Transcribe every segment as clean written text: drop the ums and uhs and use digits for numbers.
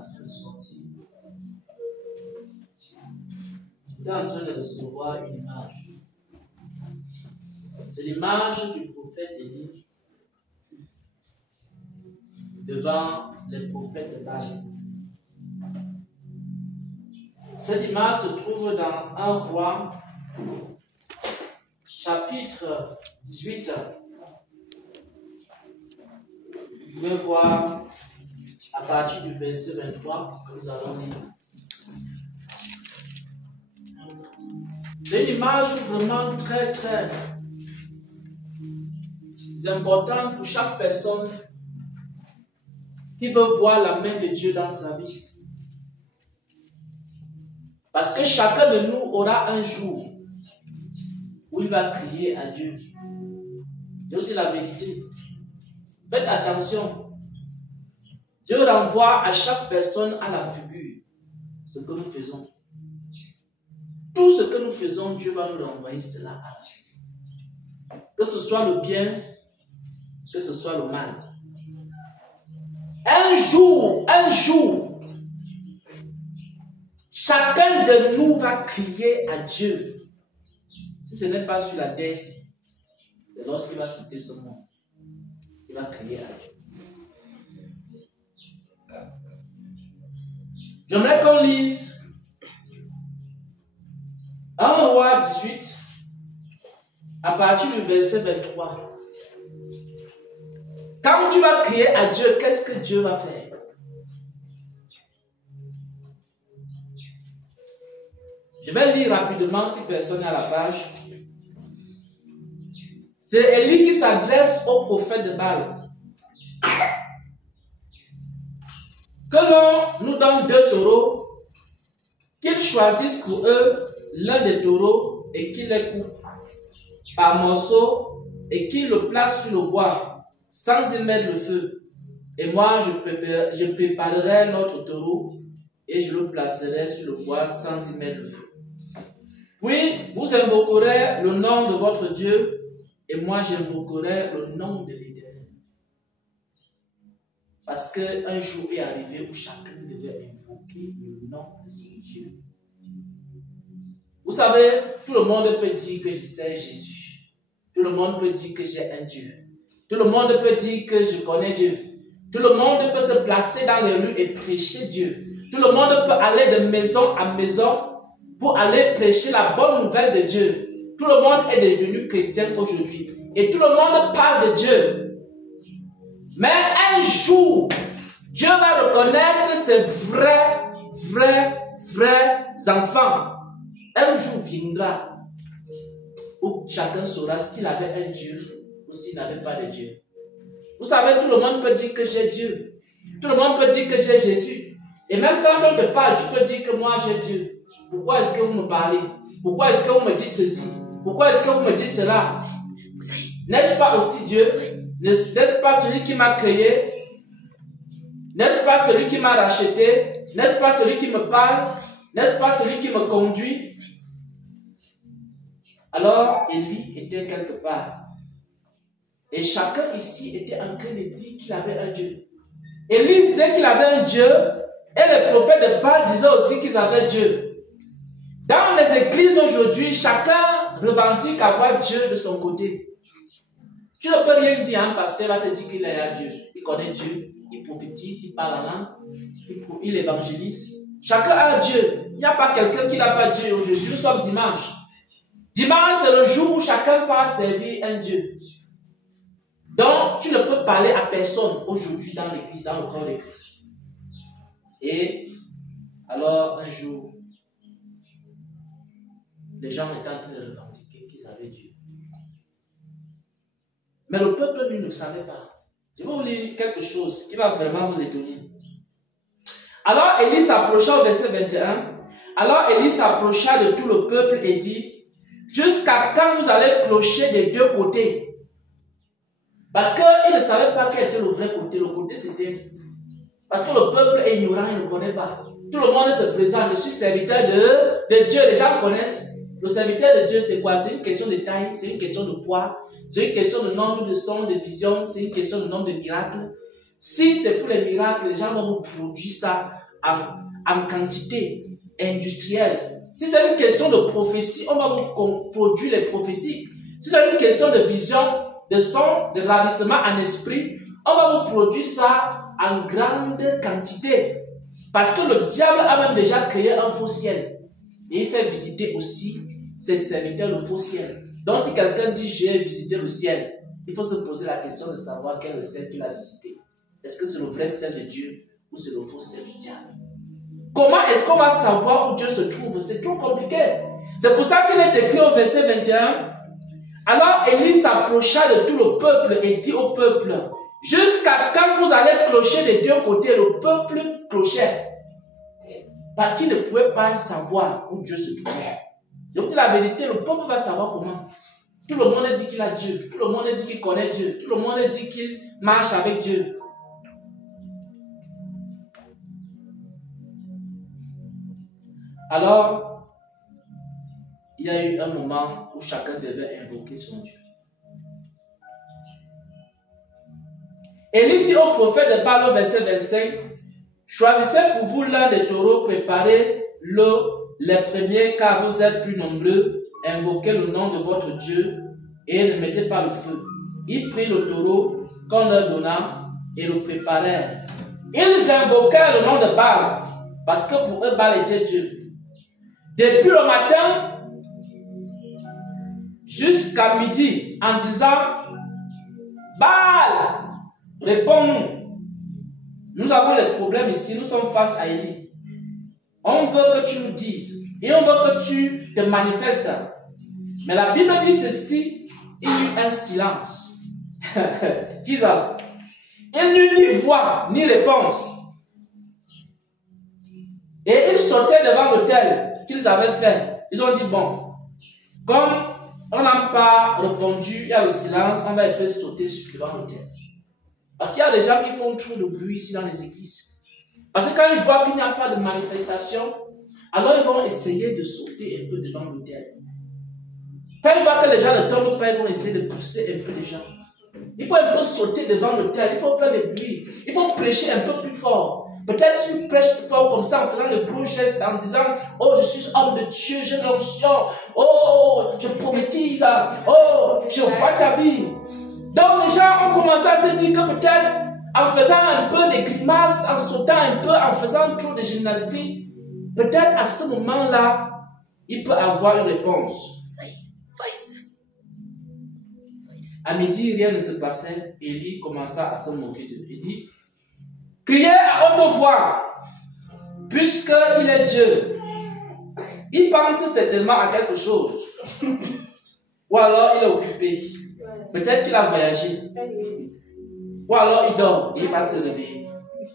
en train de sortir, j'étais en train de recevoir une image. C'est l'image du prophète Élie devant les prophètes de Baal. Cette image se trouve dans 1 Roi, chapitre 18. Vous pouvez voir à partir du verset 23 que nous allons lire. C'est une image vraiment très importante pour chaque personne qui veut voir la main de Dieu dans sa vie. Parce que chacun de nous aura un jour où il va crier à Dieu. Je vous dis la vérité. Faites attention. Dieu renvoie à chaque personne à la figure ce que nous faisons. Tout ce que nous faisons, Dieu va nous renvoyer cela à la figure. Que ce soit le bien, que ce soit le mal. Un jour, chacun de nous va crier à Dieu. Si ce n'est pas sur la terre, c'est lorsqu'il va quitter ce monde. Il va crier à Dieu. J'aimerais qu'on lise 1 Roi 18 à partir du verset 23. Quand tu vas crier à Dieu, qu'est-ce que Dieu va faire? Je vais lire rapidement si personne n'est à la page. C'est Élie qui s'adresse au prophète de Baal. Que l'on nous donne 2 taureaux, qu'ils choisissent pour eux l'un des taureaux et qu'ils les coupent par morceaux et qu'ils le placent sur le bois sans y mettre le feu. Et moi, je préparerai l'autre taureau et je le placerai sur le bois sans y mettre le feu. Puis, vous invoquerez le nom de votre Dieu et moi, j'invoquerai le nom de l'Éternel. Parce qu'un jour est arrivé où chacun devait invoquer le nom de son Dieu. Vous savez, tout le monde peut dire que je sais Jésus. Tout le monde peut dire que j'ai un Dieu. Tout le monde peut dire que je connais Dieu. Tout le monde peut se placer dans les rues et prêcher Dieu. Tout le monde peut aller de maison à maison pour aller prêcher la bonne nouvelle de Dieu. Tout le monde est devenu chrétien aujourd'hui. Et tout le monde parle de Dieu. Mais un jour, Dieu va reconnaître ses vrais enfants. Un jour viendra où chacun saura s'il avait un Dieu ou s'il n'avait pas de Dieu. Vous savez, tout le monde peut dire que j'ai Dieu. Tout le monde peut dire que j'ai Jésus. Et même quand on te parle, tu peux dire que moi j'ai Dieu. Pourquoi est-ce que vous me parlez? Pourquoi est-ce que vous me dites ceci? Pourquoi est-ce que vous me dites cela? N'est-ce pas aussi Dieu? N'est-ce pas celui qui m'a créé? N'est-ce pas celui qui m'a racheté? N'est-ce pas celui qui me parle? N'est-ce pas celui qui me conduit? Alors, Élie était quelque part. Et chacun ici était en train de dire qu'il avait un Dieu. Élie disait qu'il avait un Dieu, et les prophètes de Baal disaient aussi qu'ils avaient Dieu. Dans les églises aujourd'hui, chacun revendique avoir Dieu de son côté. Tu ne peux rien dire à un pasteur, va te dire qu'il est à Dieu. Il connaît Dieu, il prophétise, il parle en langue, il évangélise. Chacun a un Dieu. Il n'y a pas quelqu'un qui n'a pas Dieu aujourd'hui. Nous sommes dimanche. Dimanche, c'est le jour où chacun va servir un Dieu. Donc, tu ne peux parler à personne aujourd'hui dans l'église, dans le corps de Christ. Et alors, un jour, les gens étaient en train de revendiquer qu'ils avaient Dieu. Mais le peuple, lui, ne le savait pas. Je vais vous lire quelque chose qui va vraiment vous étonner. Alors, Élie s'approcha au verset 21. Alors, Élie s'approcha de tout le peuple et dit, jusqu'à quand vous allez clocher des 2 côtés? Parce qu'il ne savait pas quel était le vrai côté. Le côté, c'était... Parce que le peuple est ignorant, il ne connaît pas. Tout le monde se présente. Je suis serviteur de Dieu. Les gens connaissent. Le serviteur de Dieu, c'est quoi? C'est une question de taille, c'est une question de poids, c'est une question de nombre de sons, de visions, c'est une question de nombre de miracles. Si c'est pour les miracles, les gens vont vous produire ça en quantité industrielle. Si c'est une question de prophétie, on va vous produire les prophéties. Si c'est une question de vision, de son, de ravissement en esprit, on va vous produire ça en grande quantité. Parce que le diable a même déjà créé un faux ciel. Et il fait visiter aussi ses serviteurs le faux ciel. Donc si quelqu'un dit j'ai visité le ciel, il faut se poser la question de savoir quel est le ciel qu'il a visité. Est-ce que c'est le vrai ciel de Dieu ou c'est le faux ciel du diable? Comment est-ce qu'on va savoir où Dieu se trouve? C'est trop compliqué. C'est pour ça qu'il est écrit au verset 21. Alors Élie s'approcha de tout le peuple et dit au peuple, jusqu'à quand vous allez clocher des deux côtés? Le peuple clochait. Parce qu'il ne pouvait pas savoir où Dieu se trouvait. Je vous dis la vérité, le peuple va savoir comment. Tout le monde dit qu'il a Dieu. Tout le monde dit qu'il connaît Dieu. Tout le monde dit qu'il marche avec Dieu. Alors, il y a eu un moment où chacun devait invoquer son Dieu. Élie dit au prophète de Baal au verset 25, choisissez pour vous l'un des taureaux, préparez-le les premiers car vous êtes plus nombreux, invoquez le nom de votre Dieu et ne mettez pas le feu. Ils prirent le taureau qu'on leur donna et le préparèrent. Ils invoquèrent le nom de Baal parce que pour eux Baal était Dieu. Depuis le matin jusqu'à midi en disant Baal, réponds-nous. Nous avons les problèmes ici, nous sommes face à Élie. On veut que tu nous dises et on veut que tu te manifestes. Mais la Bible dit ceci, il y eut un silence. Jesus. Il n'y eut ni voix ni réponse. Et ils sautaient devant l'autel qu'ils avaient fait. Ils ont dit bon, comme on n'a pas répondu, il y a le silence, on va un peu sauter devant l'autel. Parce qu'il y a des gens qui font trop de bruit ici dans les églises. Parce que quand ils voient qu'il n'y a pas de manifestation, alors ils vont essayer de sauter un peu devant l'autel. Quand ils voient que les gens ne tombent pas, ils vont essayer de pousser un peu les gens. Il faut un peu sauter devant l'autel, il faut faire des bruits, il faut prêcher un peu plus fort. Peut-être si tu prêches fort comme ça en faisant de gros gestes, en disant oh je suis homme de Dieu, j'ai l'onction, oh je prophétise, oh je vois ta vie. Donc les gens ont commencé à se dire que peut-être en faisant un peu des grimaces, en sautant un peu, en faisant trop de gymnastique, peut-être à ce moment-là, il peut avoir une réponse. À midi, rien ne se passait. Élie commença à se moquer d'eux. Il dit, criez à haute voix, puisqu'il est Dieu. Il pense certainement à quelque chose. Ou alors il est occupé. Peut-être qu'il a voyagé. Ou alors il dort et il va se réveiller.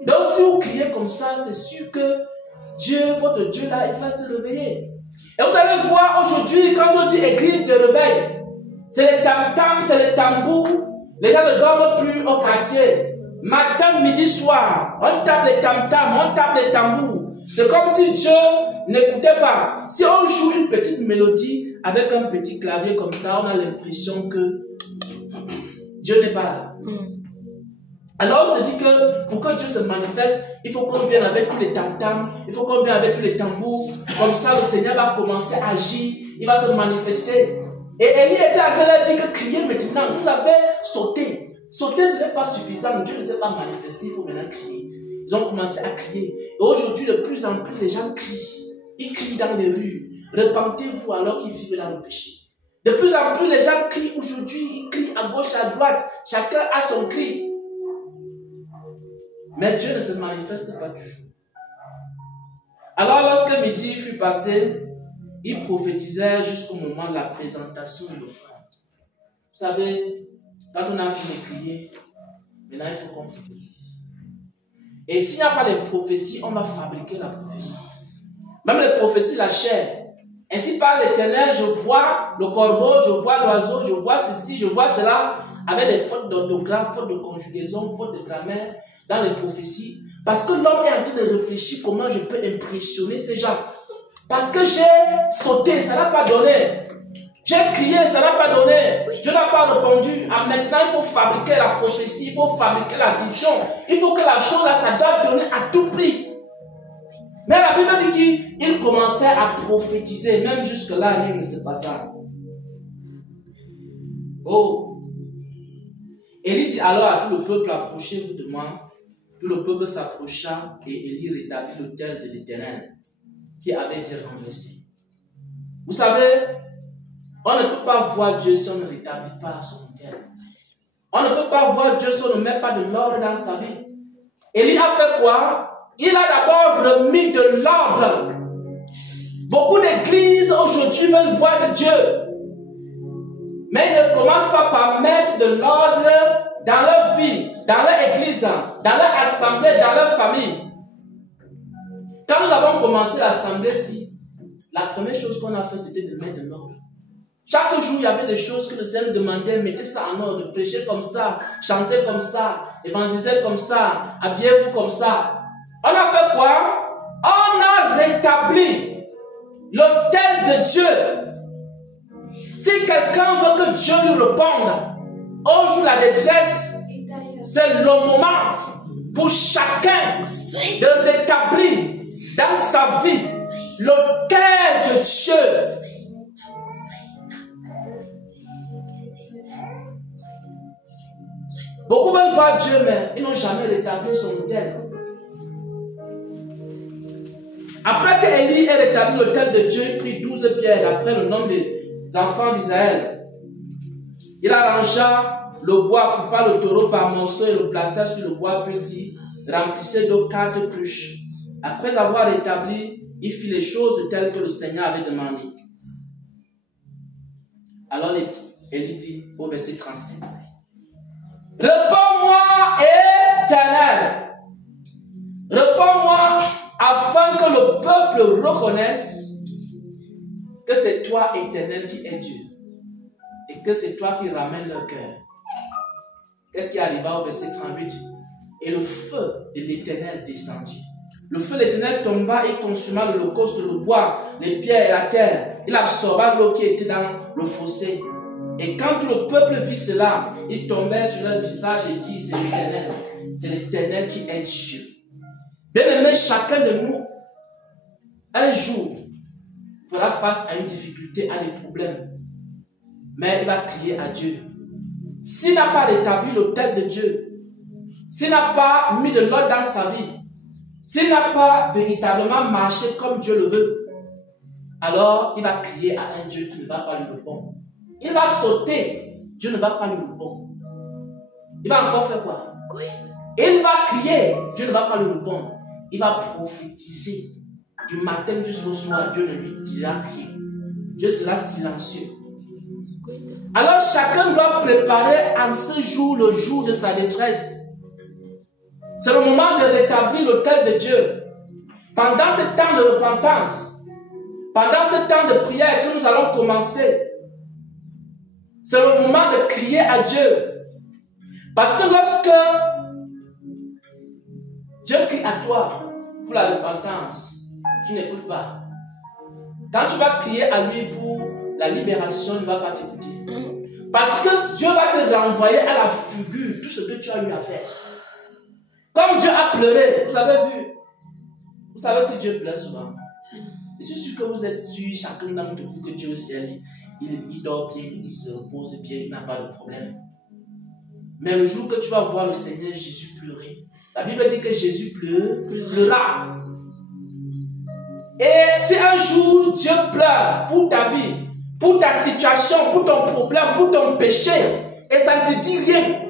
Donc si vous criez comme ça, c'est sûr que Dieu, votre Dieu là, il va se réveiller. Et vous allez voir aujourd'hui, quand on dit église de réveil, c'est les tam-tams, c'est les tambours. Les gens ne dorment plus au quartier. Matin, midi, soir, on tape les tam-tams, on tape les tambours. C'est comme si Dieu n'écoutait pas. Si on joue une petite mélodie avec un petit clavier comme ça, on a l'impression que Dieu n'est pas là. Alors on se dit que pour que Dieu se manifeste, il faut qu'on vienne avec tous les tam-tams, il faut qu'on vienne avec tous les tambours. Comme ça, le Seigneur va commencer à agir, il va se manifester. Et Élie était en train de dire que crier maintenant, vous avez sauté. Sauter, ce n'est pas suffisant, Dieu ne s'est pas manifesté, il faut maintenant crier. Ils ont commencé à crier. Et aujourd'hui, de plus en plus, les gens crient. Ils crient dans les rues. Repentez-vous alors qu'ils vivent dans le péché. De plus en plus, les gens crient aujourd'hui, ils crient à gauche, à droite. Chacun a son cri. Mais Dieu ne se manifeste pas toujours. Alors, lorsque midi fut passé, il prophétisait jusqu'au moment de la présentation de l'offrande. Vous savez, quand on a fini de crier, maintenant il faut qu'on prophétise. Et s'il n'y a pas de prophéties, on va fabriquer la prophétie. Même les prophéties, la chair. Ainsi par l'Éternel, je vois le corbeau, je vois l'oiseau, je vois ceci, je vois cela, avec les fautes d'orthographe, fautes de conjugaison, fautes de grammaire, dans les prophéties. Parce que l'homme est en train de réfléchir comment je peux impressionner ces gens. Parce que j'ai sauté, ça n'a pas donné. J'ai crié, ça n'a pas donné. Dieu n'a pas répondu. Ah, maintenant, il faut fabriquer la prophétie, il faut fabriquer la vision. Il faut que la chose, là, ça doit donner à tout prix. Mais la Bible dit qu'il commençait à prophétiser. Même jusque-là, rien ne se passa. Oh. Élie dit alors à tout le peuple, approchez-vous de moi. Tout le peuple s'approcha et Élie rétablit l'autel de l'Éternel qui avait été renversé. Vous savez, on ne peut pas voir Dieu si on ne rétablit pas son autel. On ne peut pas voir Dieu si on ne met pas de l'ordre dans sa vie. Élie a fait quoi? Il a d'abord remis de l'ordre. Beaucoup d'églises aujourd'hui veulent voir de Dieu. Mais ils ne commencent pas par mettre de l'ordre dans leur vie, dans leur église, dans leur assemblée, dans leur famille. Quand nous avons commencé l'assemblée-ci, la première chose qu'on a fait, c'était de mettre de l'ordre. Chaque jour, il y avait des choses que le Seigneur demandait, mettez ça en ordre, prêchez comme ça, chantez comme ça, évangélisez comme ça, habillez-vous comme ça. On a fait quoi? On a rétabli l'autel de Dieu. Si quelqu'un veut que Dieu lui réponde, au jour de la détresse, c'est le moment pour chacun de rétablir dans sa vie l'autel de Dieu. Beaucoup veulent voir Dieu, mais ils n'ont jamais rétabli son autel. Après que Élie ait rétabli l'autel de Dieu, il prit 12 pierres après le nom des enfants d'Israël. Il arrangea le bois, coupa le taureau par morceaux et le plaça sur le bois, puis dit, remplissez d'eau 4 cruches. Après avoir rétabli, il fit les choses telles que le Seigneur avait demandé. Alors Élie dit au verset 37, réponds-moi, Éternel, réponds-moi afin que le peuple reconnaisse que c'est toi, Éternel, qui es Dieu et que c'est toi qui ramènes leur cœur. Qu'est-ce qui arriva au verset 38? Et le feu de l'Éternel descendit. Le feu de l'Éternel tomba et consuma l'holocauste, le bois, les pierres et la terre. Il absorba l'eau qui était dans le fossé. Et quand tout le peuple vit cela, il tombait sur leur visage et dit, c'est l'Éternel qui est Dieu. Bien-aimé, chacun de nous, un jour, fera face à une difficulté, à des problèmes. Mais il va crier à Dieu. S'il n'a pas rétabli l'autel de Dieu, s'il n'a pas mis de l'ordre dans sa vie, s'il n'a pas véritablement marché comme Dieu le veut, alors il va crier à un Dieu qui ne va pas lui répondre. Il va sauter, Dieu ne va pas lui répondre. Il va encore faire quoi? Il va crier, Dieu ne va pas lui répondre. Il va prophétiser. Du matin jusqu'au soir, Dieu ne lui dira rien. Dieu sera silencieux. Alors chacun doit préparer en ce jour, le jour de sa détresse. C'est le moment de rétablir l'autel de Dieu. Pendant ce temps de repentance, pendant ce temps de prière que nous allons commencer, c'est le moment de crier à Dieu. Parce que lorsque Dieu crie à toi pour la repentance, tu n'écoutes pas. Quand tu vas crier à lui pour la libération, il ne va pas t'écouter. Parce que Dieu va te renvoyer à la figure tout ce que tu as eu à faire. Comme Dieu a pleuré, vous avez vu. Vous savez que Dieu pleure souvent. Je suis sûr que vous êtes sûr, chacun d'entre vous, que Dieu au ciel, il dort bien, il se repose bien, il n'a pas de problème. Mais le jour que tu vas voir le Seigneur Jésus pleurer, la Bible dit que Jésus pleura. Et si un jour Dieu pleure pour ta vie, pour ta situation, pour ton problème, pour ton péché, et ça ne te dit rien,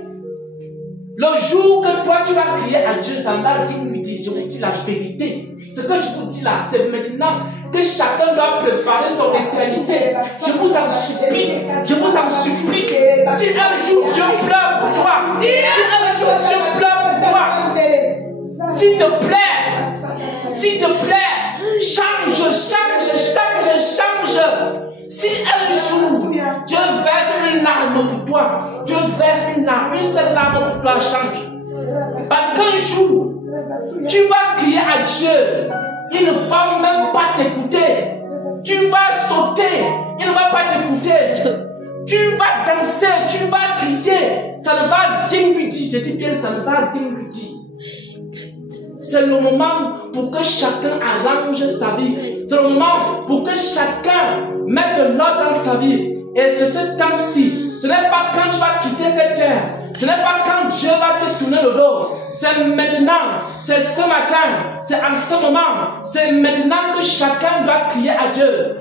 le jour que toi tu vas crier à Dieu, ça ne va rien lui dire. Je vous dis la vérité. Ce que je vous dis là, c'est maintenant que chacun doit préparer son éternité. Je vous en supplie. Je vous en supplie. Si un jour Dieu pleure pour toi, si un jour Dieu pleure pour toi, s'il te plaît, change. Si un jour Dieu verse une larme pour toi, Dieu verse une seule larme pour toi, change. Parce qu'un jour, tu vas crier à Dieu, il ne va même pas t'écouter. Tu vas sauter, il ne va pas t'écouter. Tu vas danser, tu vas crier, ça ne va rien lui dire. Je dis bien, ça ne va rien lui dire. C'est le moment pour que chacun arrange sa vie. C'est le moment pour que chacun mette de l'ordre dans sa vie. Et c'est ce temps-ci. Ce n'est pas quand tu vas quitter cette terre. Ce n'est pas quand Dieu va te tourner le dos. C'est maintenant. C'est ce matin. C'est à ce moment. C'est maintenant que chacun doit crier à Dieu.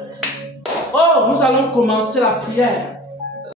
Oh, nous allons commencer la prière.